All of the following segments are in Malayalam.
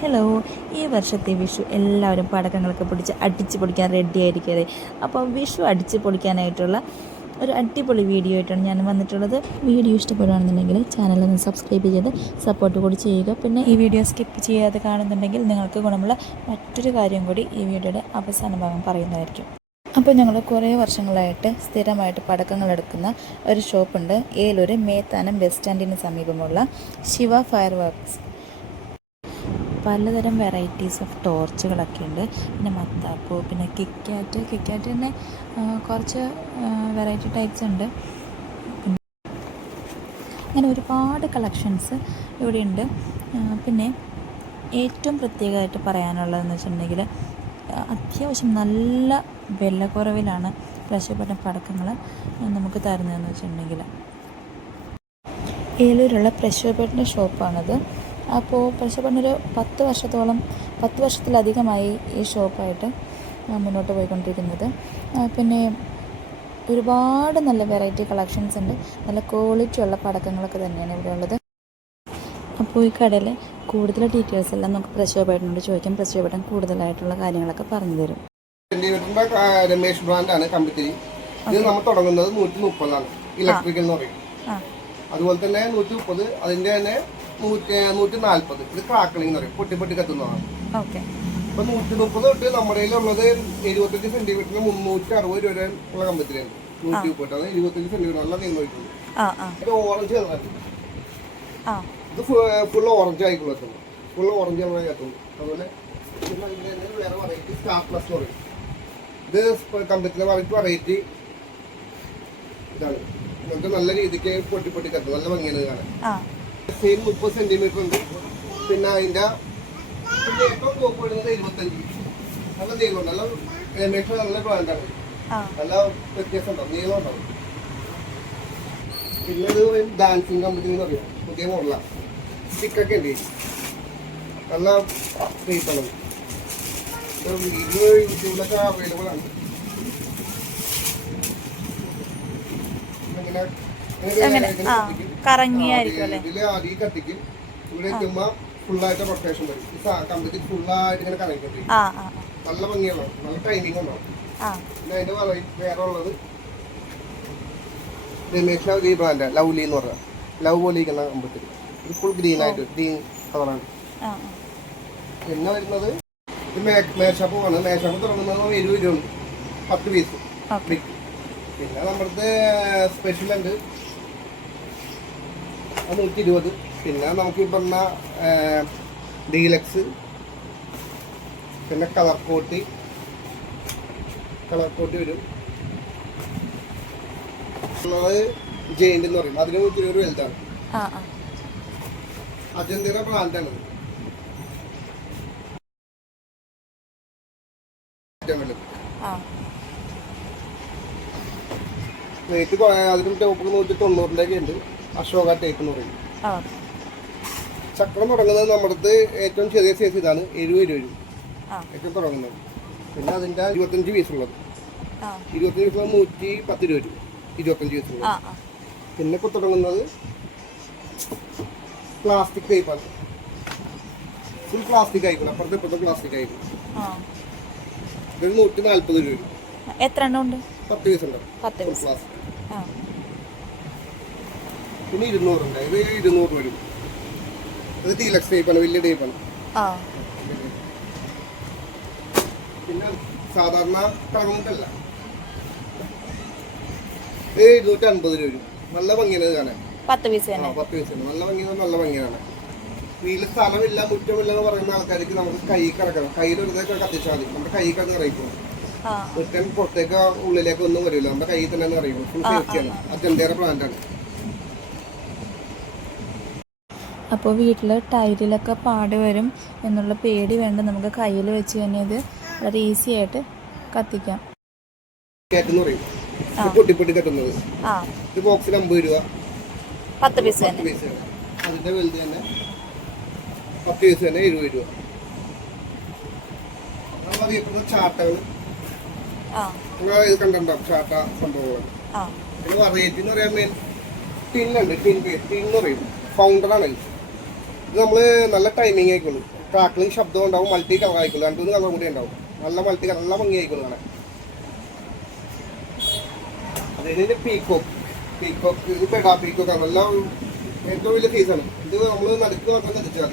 ഹലോ ഈ വർഷത്തെ വിഷു എല്ലാവരും പടക്കങ്ങളൊക്കെ പിടിച്ച് അടിച്ച് പൊളിക്കാൻ റെഡി ആയിരിക്കരുത്. അപ്പോൾ വിഷു അടിച്ച് പൊളിക്കാനായിട്ടുള്ള ഒരു അടിപൊളി വീഡിയോ ആയിട്ടാണ് ഞാൻ വന്നിട്ടുള്ളത്. വീഡിയോ ഇഷ്ടപ്പെടുകയാണെന്നുണ്ടെങ്കിൽ ചാനലൊന്ന് സബ്സ്ക്രൈബ് ചെയ്ത് സപ്പോർട്ട് കൂടി ചെയ്യുക. പിന്നെ ഈ വീഡിയോ സ്കിപ്പ് ചെയ്യാതെ കാണുന്നുണ്ടെങ്കിൽ നിങ്ങൾക്ക് ഗുണമുള്ള മറ്റൊരു കാര്യം കൂടി ഈ വീഡിയോയുടെ അവസാന ഭാഗം പറയുന്നതായിരിക്കും. അപ്പോൾ ഞങ്ങൾ കുറേ വർഷങ്ങളായിട്ട് സ്ഥിരമായിട്ട് പടക്കങ്ങൾ എടുക്കുന്ന ഒരു ഷോപ്പുണ്ട് ഏലൂർ മേത്താനം ബസ് സ്റ്റാൻഡിന് സമീപമുള്ള ശിവ ഫയർ വർക്ക്സ് പലതരം വെറൈറ്റീസ് ഓഫ് ടോർച്ചുകളൊക്കെ ഉണ്ട്. പിന്നെ മത്താപ്പൂ പിന്നെ കിക്കാറ്റ്. കിക്കാറ്റ് തന്നെ കുറച്ച് വെറൈറ്റി ടൈപ്സ് ഉണ്ട്. അങ്ങനെ ഒരുപാട് കളക്ഷൻസ് ഇവിടെയുണ്ട് പിന്നെ ഏറ്റവും പ്രത്യേകമായിട്ട് പറയാനുള്ളതെന്ന് വെച്ചിട്ടുണ്ടെങ്കിൽ അത്യാവശ്യം നല്ല വിലക്കുറവിലാണ് പ്രശോഭന പടക്കങ്ങൾ നമുക്ക് തരുന്നതെന്ന് വെച്ചിട്ടുണ്ടെങ്കിൽ. ഏലൂരുള്ള പ്രശോഭേട്ടന്റെ ഷോപ്പാണത് അപ്പോൾ പക്ഷേ പറഞ്ഞൊരു പത്ത് വർഷത്തോളം പത്ത് വർഷത്തിലധികമായി ഈ ഷോപ്പായിട്ട് മുന്നോട്ട് പോയിക്കൊണ്ടിരിക്കുന്നത്. പിന്നെ ഒരുപാട് നല്ല വെറൈറ്റി കളക്ഷൻസ് ഉണ്ട്. നല്ല ക്വാളിറ്റി ഉള്ള പടക്കങ്ങളൊക്കെ തന്നെയാണ് ഇവിടെ ഉള്ളത്. അപ്പോൾ ഈ കടയിൽ കൂടുതൽ ഡീറ്റെയിൽസ് എല്ലാം നമുക്ക് പ്രശോഭേട്ടനോട് ചോദിക്കാം. പ്രശോഭേട്ടൻ കൂടുതലായിട്ടുള്ള കാര്യങ്ങളൊക്കെ പറഞ്ഞു തരും. രമേശ് ബ്രാൻഡാണ് കമ്പിത്തിരി. ഇത് നമ്മൾ തുടങ്ങുന്നത് നൂറ്റി മുപ്പതാണ്. ഇലക്ട്രിക്കൽ എന്ന് പറയും. അതുപോലെ തന്നെ നൂറ്റി മുപ്പത് അതിന്റെ തന്നെ നൂറ്റി നാല്പത് ഇത് ക്രാക്കളിംഗ് എന്ന് പറയും. പൊട്ടി പൊട്ടി കത്തുന്നതാണ് ഇപ്പൊ നൂറ്റി മുപ്പത് തൊട്ട് നമ്മുടെ ഉള്ളത് എഴുപത്തഞ്ച് സെന്റിമീറ്ററിന് മുന്നൂറ്റി അറുപത് രൂപ വരെ ഉള്ള കമ്പത്തിലാണ് നൂറ്റി മുപ്പത് അത് എഴുപത്തഞ്ച് സെന്റിമീറ്റർ നല്ല നീളം വയ്ക്കുന്നത് ഇത് ഓറഞ്ച് കളറാണ് ഇത് ഫുൾ ഓറഞ്ച് ആയിക്കുള്ള ഫുൾ ഓറഞ്ച് കളറായി എത്തുന്നു അതുപോലെ വേറെ വെറൈറ്റി സ്റ്റാർ പ്ലസ് പറയും. ഇത് കമ്പത്തിലെ വെറൈറ്റി ഇതാണ്. നമുക്ക് നല്ല രീതിക്ക് പൊട്ടി പൊട്ടി കത്തും. നല്ല ഭംഗിയാണ് കാണാൻ. സെയിം മുപ്പത് സെന്റിമീറ്റർ ഉണ്ട്. പിന്നെ അതിന്റെ പിന്നെ ഏറ്റവും ടോപ്പ് വരുന്നത് ഇരുപത്തഞ്ച്. നല്ല നീളം നല്ല മീറ്റർ നല്ല ബ്രാൻഡാണ് ആണ്. നല്ല വ്യത്യാസം ഉണ്ടാവും നീളം ഉണ്ടാവും. പിന്നെ ഇത് ഡാൻസിങ് കമ്പനി എന്ന് പറയാം. പുതിയ മോഡലാണ് സ്റ്റിക്കൊക്കെ ഉണ്ട്. നല്ല റേറ്റാണ് ഇത് യൂട്യൂബിലൊക്കെ അവൈലബിൾ ആണ്. അങ്ങനെ അങ്ങനെ കറങ്ങിയായിരിക്കും അല്ലേ? ഇതിൽ ആദ്യം കത്തിക്കും ഇവിടെ എത്തുമ്പോ ഫുള്ളായിട്ട് റൊട്ടേഷൻ വരും. ഈ കമ്പനി ഫുള്ളായിട്ട് ഇങ്ങനെ കറങ്ങിക്കൊണ്ടിരിക്കും ആ ആ നല്ല ഭംഗിയാണ് നല്ല ടൈമിംഗ് ഉണ്ടാവും ആ. പിന്നെ അതിന്റെ പറയും വേറെ ഉള്ളത് രമേഷ് ഈ ബ്രാൻഡ് ലവ്ലി എന്ന് പറഞ്ഞ. ലവ് പോലെ ഇരിക്കുന്ന കമ്പത്തിൽ ഇത് ഫുൾ ഗ്രീൻ ആയിട്ട് ഗ്രീൻ കളറാണ് പിന്നെ വരുന്നത് ഇത് മേശാപ്പ് ആണ് മേശാപ്പ് തുടങ്ങുന്നത് ഇരുപത് രൂപ ഉണ്ട്. പത്ത് പീസ് പിന്നെ നമ്മുടെ സ്പെഷ്യൽ ഉണ്ട്. നൂറ്റി ഇരുപത് പിന്നെ നമുക്ക് ഈ പറഞ്ഞ ഡീലക്സ് പിന്നെ കളർ കോട്ടി. കളർ കോട്ടി വരും. ജെയിന്റ് എന്ന് പറയും. അതിന് നൂറ്റി ഇരുപത് വലുതാണ് അജന്തയുടെ ബ്രാൻഡാണ്. റേറ്റ് അതിനും ടോപ്പ് നൂറ്റി തൊണ്ണൂറിന്റെ ഒക്കെ ഉണ്ട് അശോക തേക്ക് എന്ന് പറയും ചക്രം തുടങ്ങുന്നത് നമ്മുടെ ഏറ്റവും ചെറിയ സൈസ് ഇതാണ് എഴുപത് രൂപ ഏറ്റവും തുടങ്ങുന്നത്. പിന്നെ അതിന്റെ ഇരുപത്തഞ്ച് പീസുള്ളത് ഇരുപത്തഞ്ച് പീസുള്ളത് നൂറ്റി പത്ത് രൂപ വരും. ഇരുപത്തഞ്ച് പീസുള്ളത് പിന്നെ ഇപ്പോൾ തുടങ്ങുന്നത് പ്ലാസ്റ്റിക് ടൈപ്പാണ് ഫുൾ പ്ലാസ്റ്റിക് ആയിക്കോളും അപ്പുറത്തെ ഇപ്പുറത്തെ പ്ലാസ്റ്റിക് ആയിക്കോളും ആ. ഇതൊരു നൂറ്റി നാൽപ്പത് രൂപ എത്ര എണ്ണം ഉണ്ട്? പത്ത് പീസ് ഉണ്ട്. ഫുൾ പ്ലാസ്റ്റിക് പിന്നെ ഇരുന്നൂറുണ്ട്. ഇത് ഇരുന്നൂറ് വരും. ഇത് ടീലക്സ് ടൈപ്പാണ് വലിയ ടൈപ്പാണ് പിന്നെ സാധാരണ കറങ്ങുന്നതല്ല ഇത് ഇരുന്നൂറ്റി അൻപത് രൂപ വരും. നല്ല ഭംഗിയാണ് കാണാൻ. പത്ത് പീസ് പത്ത് പീസ് നല്ല ഭംഗിയാണ് നല്ല ഭംഗിയാണ്. വീട്ടിൽ സ്ഥലമില്ല മുറ്റമില്ല എന്ന് പറയുന്ന ആൾക്കാർക്ക് നമുക്ക് കൈ കിടക്കണം കയ്യിൽ വെറുതെ കത്തിച്ചാൽ മതി. നമ്മുടെ കൈ കിടന്ന് അറിയിക്കും ആ. മുറ്റം പുറത്തേക്ക് ഉള്ളിലേക്ക് ഒന്നും വരില്ല. നമ്മുടെ കൈ തന്നെ അറിയിക്കും ഫുൾ സേഫ്റ്റിയാണ് അജന്തയുടെ ബ്രാൻഡാണ് അപ്പോൾ വീട്ടിൽ ടൈലിലൊക്കെ പാട് വരും എന്നുള്ള പേടി വേണ്ട നമുക്ക് കയ്യിൽ വെച്ച് തന്നെ ഇത് വളരെ ഈസി ആയിട്ട് കത്തിക്കാം. പൊട്ടി പൊട്ടി കെട്ടുന്നത് ആ. ഇത് ബോക്സിൽ അമ്പത് രൂപ. പത്ത് പീസ് തന്നെ. അതിന്റെ വലുത് തന്നെ പത്ത് പൈസ തന്നെ എഴുപത് രൂപ. നമ്മൾ അറിയപ്പെടുന്ന ചാട്ടകൾ ആ. നിങ്ങൾ ഇത് കണ്ടിട്ടുണ്ടാവും ചാട്ട സംഭവങ്ങൾ ആ. പിന്നെ വെറൈറ്റി എന്ന് പറയാൻ മെയിൻ ടിന്നുണ്ട് ടിൻ ടിൻ എന്ന് പറയും. ഫൗണ്ടറാണ് ഇത് ഇത് നമ്മൾ നല്ല ടൈമിംഗ് ആയിക്കോളും. ക്രാക്ലിംഗ് ശബ്ദം ഉണ്ടാവും മൾട്ടി കളർ ആയിക്കോളും. രണ്ടു മൂന്ന് കളർ കൂടി ഉണ്ടാവും. നല്ല മൾട്ടി കളർ നല്ല ഭംഗി ആയിക്കോളും കാണാൻ. അതിന് പീക്കോക്ക് പീക്കോക്ക് ഇത് പെടാ പീക്കോക്ക് നല്ല ഏറ്റവും വലിയ സൈസാണ് ഇത് നമ്മൾ നടുക്ക് മാത്രം കത്തിച്ചാൽ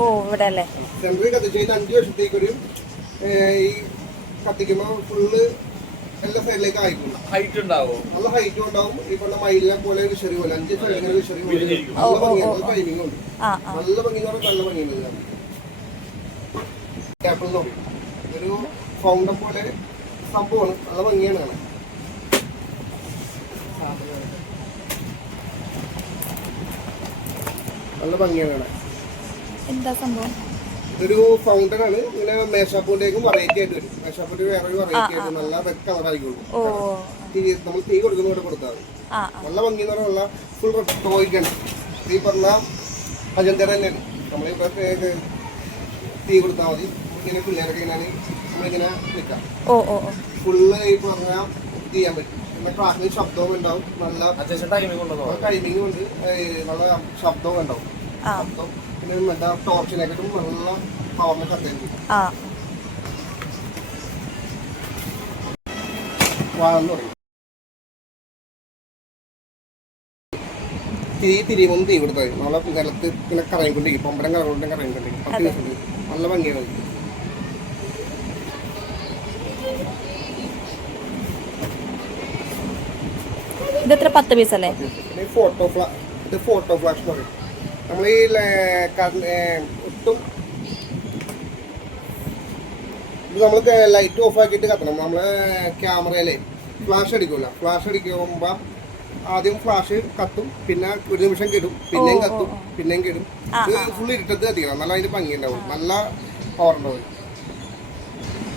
ഓ ഇവിടെ അല്ലേ സെൻട്രൽ കത്തിച്ചു കഴിഞ്ഞാൽ അഞ്ച് വർഷത്തേക്കൊരു ഈ കത്തിക്കുമ്പോൾ ഫുള്ള് എല്ലാ സൈഡിലേക്ക് ആയിക്കോളും ഹൈറ്റ് ഉണ്ടാവോ നല്ല ഹൈറ്റ് ഉണ്ടാവും. ഈ പറഞ്ഞ മയിലിനെ പോലെ ഒരു ചെറിയ പോലെ അഞ്ച് സൈഡിൽ ചെറിയ പോലെ. നല്ല ഭംഗിയാണ്. ടൈമിംഗ് ഉണ്ട് നല്ല ഭംഗി എന്ന് പറഞ്ഞാൽ നല്ല ഭംഗിയുണ്ട് ഇത് കാണാൻ. ആപ്പിൾ എന്ന് പറയും ഒരു ഫൗണ്ടൻ പോലെ സംഭവമാണ്. നല്ല ഭംഗിയാണ് കാണാൻ. നല്ല ഭംഗിയാണ് കാണാൻ. എന്താ സംഭവം? ഇതൊരു ഫൗണ്ടൻ ആണ്. ഇങ്ങനെ മേശാപ്പൂന്റേക്കും വെറൈറ്റി ആയിട്ട് വരും. മേശാപ്പൂന്റെ വേറെ ഒരു വെറൈറ്റി ആയിട്ട് നല്ല റെഡ് കളർ ആയിക്കോളും. ഓ. തീ നമ്മൾ തീ കൊടുക്കുന്ന പോലെ കൊടുത്താൽ നല്ല ഭംഗി എന്ന് പറഞ്ഞാൽ നല്ല ഫുൾ ടോയ്ക്കാണ് ഈ പറഞ്ഞ അജന്തര തന്നെയാണ്. നമ്മളിപ്പോ തീ കൊടുത്താൽ മതി. ഇങ്ങനെ പിള്ളേരൊക്കെ ഇങ്ങനെ നമ്മളിങ്ങനെ നിൽക്കാം ഓ ഓ ഓ. ഫുള്ള് ഈ പറഞ്ഞാൽ ഇത് ചെയ്യാൻ പറ്റും. ശബ്ദവും ഉണ്ടാവും. നല്ല ടൈമിംഗ് ഉണ്ട്. നല്ല ശബ്ദവും ഉണ്ടാവും. ആ. ശബ്ദം പിന്നെ മറ്റേ ടോർച്ചിനെക്കാട്ടും നല്ല പവറിനെ ചെയ്യും ആ. വാന്ന് പറയും തീ തിരിയുമ്പോൾ തീ കൊടുത്താൽ നമ്മളെ നിലത്ത് ഇങ്ങനെ കറങ്ങിക്കൊണ്ടിരിക്കും. പമ്പരം കറങ്ങോട്ടും കറങ്ങിക്കൊണ്ടിരിക്കും പത്ത്. ദിവസം നല്ല ഭംഗിയാണ് ഇത്. ഇത് എത്ര പത്ത് പീസ് അല്ലേ ഫോട്ടോ ഫ്ലാ ഇത് ഫോട്ടോ ഫ്ലാഷ് പറയും നമ്മൾ ഈ ഒട്ടും ഇത് നമ്മൾ ലൈറ്റ് ഓഫ് ആക്കിയിട്ട് കത്തണം. നമ്മൾ ക്യാമറയിലെ ഫ്ലാഷ് അടിക്കൂല. ഫ്ലാഷ് അടിക്കുമ്പോൾ ആദ്യം ഫ്ലാഷ് കത്തും പിന്നെ ഒരു നിമിഷം കിടും പിന്നെയും കത്തും പിന്നെയും കിടും. ഇത് ഫുൾ ഇരുട്ടത്ത് കത്തിക്കണം. നല്ല അതിന്റെ ഭംഗി ഉണ്ടാവും. നല്ല പവർ ഉണ്ടാവും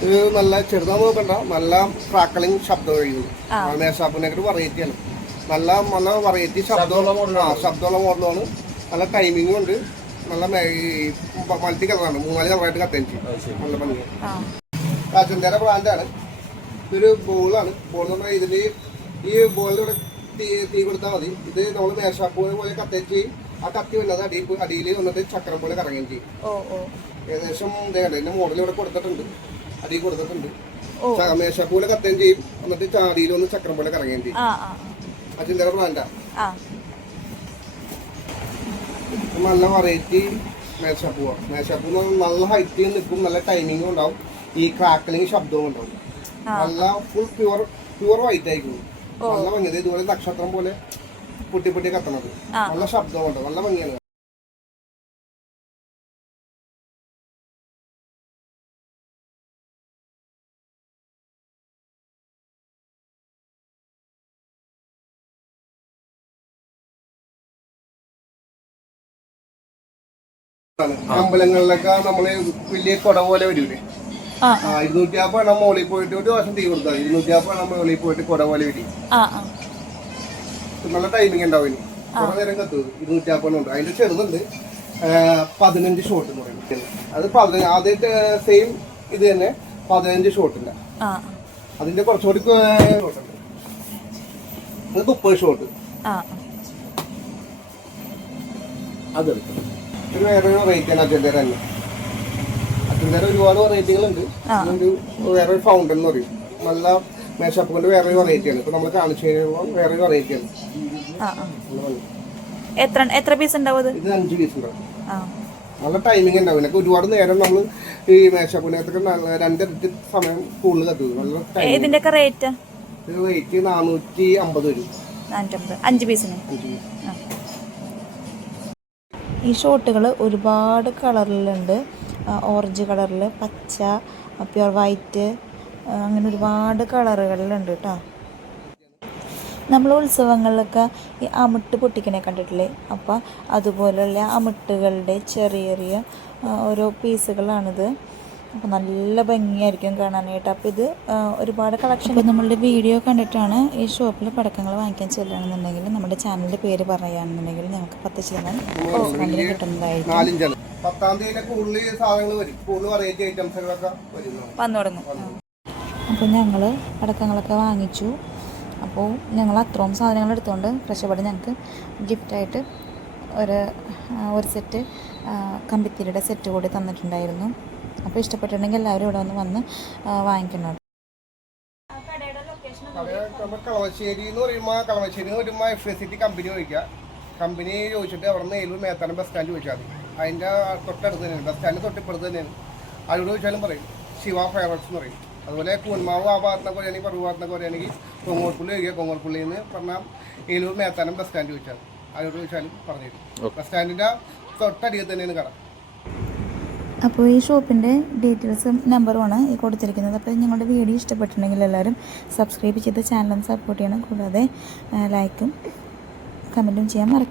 ഇത്. നല്ല ചെറുതാന്ന് നോക്കണ്ട. നല്ല ക്രാക്കളിങ് ശബ്ദം കഴിയുന്നു മേശാപ്പിനെ മേശാപ്പിനെക്കാട്ട് വെറൈറ്റി ആണ്. നല്ല നല്ല വെറൈറ്റി ശബ്ദമുള്ള മോഡലാണ്. ശബ്ദമുള്ള മോഡലാണ് നല്ല ടൈമിങ്ങും ഉണ്ട്. നല്ല മൾട്ടി കളറാണ് മൂന്നാൽ കളറായിട്ട് കത്തേം ചെയ്യും അത് നല്ല ഭംഗിയാണ് ആ. കാച്ചന്തേര ബ്രാൻഡാണ് ഇതൊരു ബോളാണ് ബോൾ എന്ന് പറഞ്ഞാൽ ഇതിൽ ഈ ബോളിലൂടെ തീ തീ കൊടുത്താൽ മതി. ഇത് നമ്മൾ മേശാപ്പൂവിനെ പോലെ കത്തേച്ച് ആ കത്തി വന്നത് അടി അടിയിൽ വന്നിട്ട് ചക്രം പോലെ കറങ്ങുകയും ചെയ്യും. ഓ ഓ. ഏകദേശം ഇതിന്റെ മോഡൽ ഇവിടെ കൊടുത്തിട്ടുണ്ട്. അടിയിൽ കൊടുത്തിട്ടുണ്ട്. മേശാപ്പൂവിനെ കത്തുകയും ചെയ്യും. എന്നിട്ട് ചാടിയിൽ ഒന്ന് ചക്രം പോലെ കറങ്ങുകയും ചെയ്യും. ബ്രാൻഡാ ആ. നല്ല വെറൈറ്റി മേശപ്പ് പോവാം മേശപ്പ് നല്ല ഹൈറ്റിൽ നിൽക്കും നല്ല ടൈമിങ്ങും ഉണ്ടാവും. ഈ ക്രാക്കലിംഗ് ശബ്ദവും ഉണ്ടാവും. നല്ല ഫുൾ പ്യുവർ പ്യുവർ വൈറ്റ് ആയിരിക്കും. നല്ല ഭംഗിയത് ഇതുപോലെ നക്ഷത്രം പോലെ പൊട്ടി പൊട്ടി കത്തണത്. നല്ല ശബ്ദവും ഉണ്ട് നല്ല ഭംഗിയാണ്. അമ്പലങ്ങളിലൊക്കെ നമ്മൾ വലിയ കുട പോലെ വരൂലേ? ഇരുന്നൂറ്റി ആപ്പ് എണ്ണം മോളിൽ പോയിട്ട് ഒരു ദിവസം തീ കൊടുത്താൽ ഇരുന്നൂറ്റി ആപ്പ് എണ്ണം മോളിൽ പോയിട്ട് കുട പോലെ വരും. നല്ല ടൈമിങ് ഉണ്ടാവും ഇനി. കുറെ നേരം കത്തു. ഇരുന്നൂറ്റി ആപ്പെണ്ണം ഉണ്ട്. അതിന്റെ ചെറുതുണ്ട്. പതിനഞ്ച് ഷോട്ട് എന്ന് പറയുന്നത്. അത് പതിനഞ്ച് ആദ്യത്തെ സെയിം ഇത് തന്നെ. പതിനഞ്ച് ഷോട്ടില്ല അതിന്റെ കുറച്ചുകൂടി ഷോട്ടുണ്ട് അത് മുപ്പത് ഷോട്ട് ആ. അതെടുത്തു ഇത് വേറെ വെറൈറ്റി ആണ് അജന്തര തന്നെ. അജന്തര ഒരുപാട് വെറൈറ്റികളുണ്ട്. ഒരു വേറെ ഒരു ഫൗണ്ടൻ എന്ന് പറയും. നല്ല മേശപ്പ് കൊണ്ട് വേറെ ഒരു വെറൈറ്റി ഇപ്പൊ നമ്മൾ കാണിച്ചു കഴിയുമ്പോൾ വേറെ ഒരു വെറൈറ്റി ആണ്. ആ ആ. നല്ല ഭംഗി. എത്ര എത്ര പീസ് ഉണ്ടാവും ഇത് അഞ്ച് പീസ് ഉണ്ടാവും. നല്ല ടൈമിംഗ് ഉണ്ടാവും. ഇതിനൊക്കെ ഒരുപാട് നേരം നമ്മൾ ഈ മേശപ്പുനകത്തൊക്കെ നല്ല രണ്ടിരട്ടി സമയം കൂടുതൽ കത്തുന്നു നല്ല ഇതിന്റെ റേറ്റ് റേറ്റ് നാനൂറ്റി അമ്പത് വരും. അഞ്ച് പീസിന് അഞ്ച് പീസ്. ഈ ഷോട്ടുകൾ ഒരുപാട് കളറിലുണ്ട്. ഓറഞ്ച് കളറിൽ പച്ച പ്യുർ വൈറ്റ് അങ്ങനെ ഒരുപാട് കളറുകളിലുണ്ട് കേട്ടോ നമ്മൾ ഉത്സവങ്ങളിലൊക്കെ ഈ അമിട്ട് പൊട്ടിക്കണേ കണ്ടിട്ടില്ലേ? അപ്പോൾ അതുപോലെയുള്ള അമിട്ടുകളുടെ ചെറിയ ചെറിയ ഓരോ പീസുകളാണിത്. അപ്പോൾ നല്ല ഭംഗിയായിരിക്കും കാണാനായിട്ട് അപ്പോൾ ഇത് ഒരുപാട് കളക്ഷൻ ഇപ്പോൾ നമ്മളുടെ വീഡിയോ കണ്ടിട്ടാണ് ഈ ഷോപ്പിൽ പടക്കങ്ങൾ വാങ്ങിക്കാൻ ചെല്ലുകയാണെന്നുണ്ടെങ്കിൽ നമ്മുടെ ചാനലിന്റെ പേര് പറയുകയാണെന്നുണ്ടെങ്കിൽ ഞങ്ങൾക്ക് പത്ത് ശതമാനം കിട്ടുന്നതായിരിക്കും. പത്താം തീയതി കൂടുതൽ സാധനങ്ങൾ വരും. കൂടുതൽ വെറൈറ്റി ഐറ്റംസുകളൊക്കെ വരുന്നതാണ് വന്നു തുടങ്ങും. അപ്പോൾ ഞങ്ങൾ പടക്കങ്ങളൊക്കെ വാങ്ങിച്ചു. അപ്പോൾ ഞങ്ങൾ അത്രയും സാധനങ്ങൾ എടുത്തുകൊണ്ട് രക്ഷപ്പെട്ട് ഞങ്ങൾക്ക് ഗിഫ്റ്റായിട്ട് ഒരു ഒരു സെറ്റ് കമ്പിത്തിരിയുടെ സെറ്റ് കൂടി തന്നിട്ടുണ്ടായിരുന്നു. അപ്പോൾ ഇഷ്ടപ്പെട്ടിട്ടുണ്ടെങ്കിൽ എല്ലാവരും ഇവിടെ ഒന്ന് വന്ന് വാങ്ങിക്കണം നമ്മൾ കളമശ്ശേരി എന്ന് പറയുമ്പോൾ കളമശ്ശേരി എന്ന് പറയുമ്പോൾ എഫ് എസ് സിറ്റി കമ്പനി ചോദിക്കുക. കമ്പനി ചോദിച്ചിട്ട് അവിടെ നിന്ന് ഏലൂർ മേത്താനം ബസ് സ്റ്റാൻഡ് ചോദിച്ചാൽ മതി. അതിന്റെ തൊട്ടടുത്ത് തന്നെയാണ്. ബസ് സ്റ്റാൻഡ് തൊട്ടിപ്പുറത്ത് തന്നെയാണ്. അതിനോട് ചോദിച്ചാലും പറയും. ശിവ ഫേവർസ് എന്ന് പറയും. അതുപോലെ കൂന്മാവ് ആ ഭാഗത്തൊക്കെ പറയുകയാണെങ്കിൽ പറവ് ഭാഗത്തൊക്കെ പറയുകയാണെങ്കിൽ കൊങ്ങോൾപ്പുള്ളി ചോദിക്കുക. കൊങ്ങോട്ടുപുള്ളിയിൽ നിന്ന് പറഞ്ഞാൽ ഏലൂർ മേത്താനം ബസ് സ്റ്റാൻഡ് ചോദിച്ചാൽ അതിനോട് ചോദിച്ചാലും പറഞ്ഞു തരും ബസ് സ്റ്റാൻഡിന്റെ തൊട്ടടിയിൽ തന്നെയാണ് കട. അപ്പോൾ ഈ ഷോപ്പിന്റെ ഡീറ്റെയിൽസും നമ്പറുമാണ് ഈ കൊടുത്തിരിക്കുന്നത്. അപ്പോൾ നിങ്ങളുടെ വീഡിയോ ഇഷ്ടപ്പെട്ടിട്ടുണ്ടെങ്കിൽ എല്ലാവരും സബ്സ്ക്രൈബ് ചെയ്ത് ചാനലും സപ്പോർട്ട് ചെയ്യണം. കൂടാതെ ലൈക്കും കമന്റും ചെയ്യാൻ മറക്കും